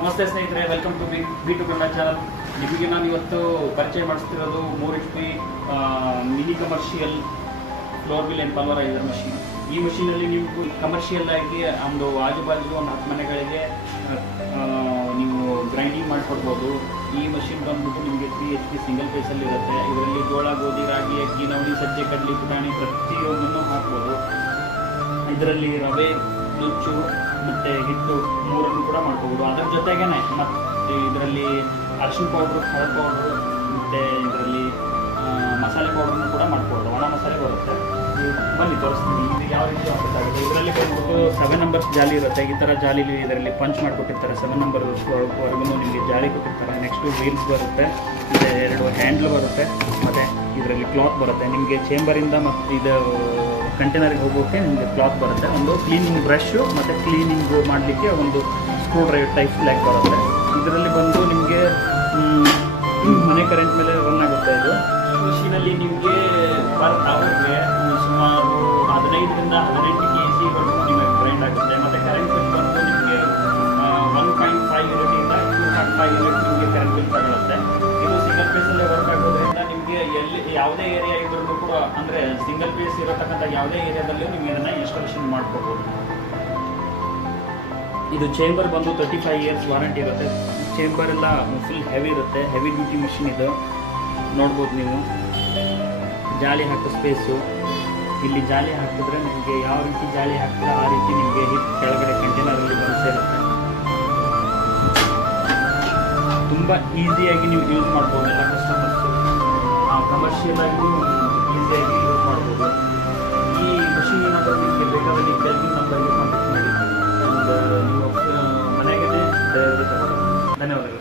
ನಮಸ್ತೆ ಸ್ನೇಹಿತರೆ, welcome to B two Kannada channel. ನಿಮಗೆ ನಾನು ಇವತ್ತು ಪರಿಚಯ ಮಾಡಿಸ್ತಿರೋದು 3 HP mini commercial flour mill and pulveriser machine. ಈ ಮಷೀನಲ್ಲಿ ನೀವು ಕಮರ್ಷಿಯಲ್ ಆಗಿ ಒಂದು ಆಜುಬಾಜು ಒಂದು 10 ಮನೆಗಳಿಗೆ ನೀವು ಗ್ರೈಂಡಿಂಗ್ ಮಾಡಿಕೊಡ್ಬೋದು. ಈ ಮಷೀನ್ ಬಂದ್ಬಿಟ್ಟು ನಿಮಗೆ 3 HP ಸಿಂಗಲ್ ಫೇಸಲ್ಲಿ ಇರುತ್ತೆ. ಇದರಲ್ಲಿ ಜೋಳ, ಗೋಧಿ, ರಾಗಿ, ಅಕ್ಕಿ, ನವಣಿ, ಸಜ್ಜೆ, ಕಡ್ಲಿ, ಪುಟಾಣಿ ಪ್ರತಿಯೊಂದನ್ನು ಹಾಕ್ಬೋದು. ಇದರಲ್ಲಿ ರವೆ, ನುಚ್ಚು ಮತ್ತು ಹಿಟ್ಟು ಮೂರನ್ನು ಕೂಡ ಮಾಡ್ಕೋಬೋದು. ಅದರ ಜೊತೆಗೇ ಮತ್ತು ಇದರಲ್ಲಿ ಅರಿಶಿನ ಪೌಡ್ರು, ಖಾರದ ಪೌಡ್ರು ಮತ್ತು ಇದರಲ್ಲಿ ಮಸಾಲೆ ಪೌಡ್ರನ್ನು ಕೂಡ ಮಾಡ್ಬೋದು. ಒಣ ಮಸಾಲೆ ಬರುತ್ತೆ. ಬನ್ನಿ ತೋರಿಸ್ತೀನಿ ಇದು ಯಾವ ರೀತಿ ಆಗುತ್ತೆ. ಇದರಲ್ಲಿ ಬಂದ್ಬಿಟ್ಟು 7 ನಂಬರ್ಸ್ ಜಾಲಿ ಇರುತ್ತೆ. ಈ ಥರ ಜಾಲಿಲಿ ಇದರಲ್ಲಿ ಪಂಚ್ ಮಾಡಿಕೊಟ್ಟಿರ್ತಾರೆ. 7 ನಂಬರ್ವರೆಗೂ ನಿಮಗೆ ಜಾಲಿ ಕೊಟ್ಟಿರ್ತಾರೆ. ನೆಕ್ಸ್ಟು ವೀಲ್ಸ್ ಬರುತ್ತೆ, ಮತ್ತು 2 ಹ್ಯಾಂಡ್ಲ್ ಬರುತ್ತೆ, ಮತ್ತು ಇದರಲ್ಲಿ ಕ್ಲಾತ್ ಬರುತ್ತೆ. ನಿಮಗೆ ಚೇಂಬರಿಂದ ಮತ್ತು ಇದು ಕಂಟೈನರ್ಗೆ ಹೋಗೋಕ್ಕೆ ನಿಮಗೆ ಕ್ಲಾತ್ ಬರುತ್ತೆ. ಒಂದು ಕ್ಲೀನಿಂಗ್ ಬ್ರಷು ಮತ್ತು ಕ್ಲೀನಿಂಗ್ ಮಾಡಲಿಕ್ಕೆ ಒಂದು ಸ್ಕ್ರೂ ಡ್ರೈವರ್ ಟೈಪ್ ಫ್ಲ್ಯಾಗ್ ಬರುತ್ತೆ. ಇದರಲ್ಲಿ ಬಂದು ನಿಮಗೆ ಮನೆ ಕರೆಂಟ್ ಮೇಲೆ ರನ್ ಆಗುತ್ತೆ. ಇದು ಮಷೀನಲ್ಲಿ ನಿಮಗೆ ಪರ್ ಅವರ್ಗೆ ಸುಮಾರು 15ರಿಂದ 18 kg ನಿಮಗೆ ಗ್ರೈಂಡ್ ಆಗುತ್ತೆ. ಮತ್ತು ಕರೆಂಟ್ ಬಿಲ್ ಬಂದು ನಿಮಗೆ 1.5 ಯೂನಿಟಿಂದ 2.5 ಯೂನಿಟ್ ನಿಮಗೆ ಕರೆಂಟ್ ಬಿಲ್ ತಗೊಳುತ್ತೆ. ಇದು ಸಿಂಗಲ್ ಪೇಸಲ್ಲೇ ವರ್ಕ್ ಆಗೋದ್ರಿಂದ ನಿಮಗೆ ಯಾವುದೇ ಏರಿಯಾ ಇದ್ರೂ ಕೂಡ, ಅಂದರೆ ಸಿಂಗಲ್ ಪೇಸ್ ಇರತಕ್ಕಂಥ ಯಾವುದೇ ಏರಿಯಾದಲ್ಲೂ ನೀವು ಇದನ್ನು ಇನ್ಸ್ಟಾಲೇಷನ್ ಮಾಡ್ಕೋಬೋದು. ಇದು ಚೇಂಬರ್ ಬಂದು 35 ಇಯರ್ಸ್ ವಾರಂಟಿ ಇರುತ್ತೆ. ಚೇಂಬರ್ ಎಲ್ಲ ಫುಲ್ ಹೆವಿ ಇರುತ್ತೆ. ಹೆವಿ ಡ್ಯೂಟಿ ಮಷಿನ್ ಇದು ನೋಡ್ಬೋದು ನೀವು. ಜಾಲಿ ಹಾಕೋ ಸ್ಪೇಸು, ಇಲ್ಲಿ ಜಾಲಿ ಹಾಕಿದ್ರೆ ನಿಮಗೆ ಯಾವ ರೀತಿ ಜಾಲಿ ಹಾಕ್ತೀರಾ ಆ ರೀತಿ ನಿಮಗೆ ಕೆಳಗಡೆ ಕಂಟೈನರಲ್ಲಿ ಬಂದು ಸೇರುತ್ತೆ. ತುಂಬ ಈಸಿಯಾಗಿ ನೀವು ಯೂಸ್ ಮಾಡ್ಬೋದು. ಎಲ್ಲ ಕಸ್ಟಮರ್ಸು ಕಮರ್ಷಿಯಲ್ ಆಗಿ ಈಸಿಯಾಗಿ ಯೂಸ್ ಮಾಡ್ಬೋದು. ಈ ಮಷೀನ್ ಏನಾದರೂ ನಿಮಗೆ ಬೇಕಾದರೆ ನೀವು ಕೆಳಗಿನ ನಂಬರ್ಗೆ ಕಾಂಟ್ಯಾಕ್ಟ್ ಮಾಡಿ. ನೀವು ಮನೆಗೇ ಧನ್ಯವಾದಗಳು.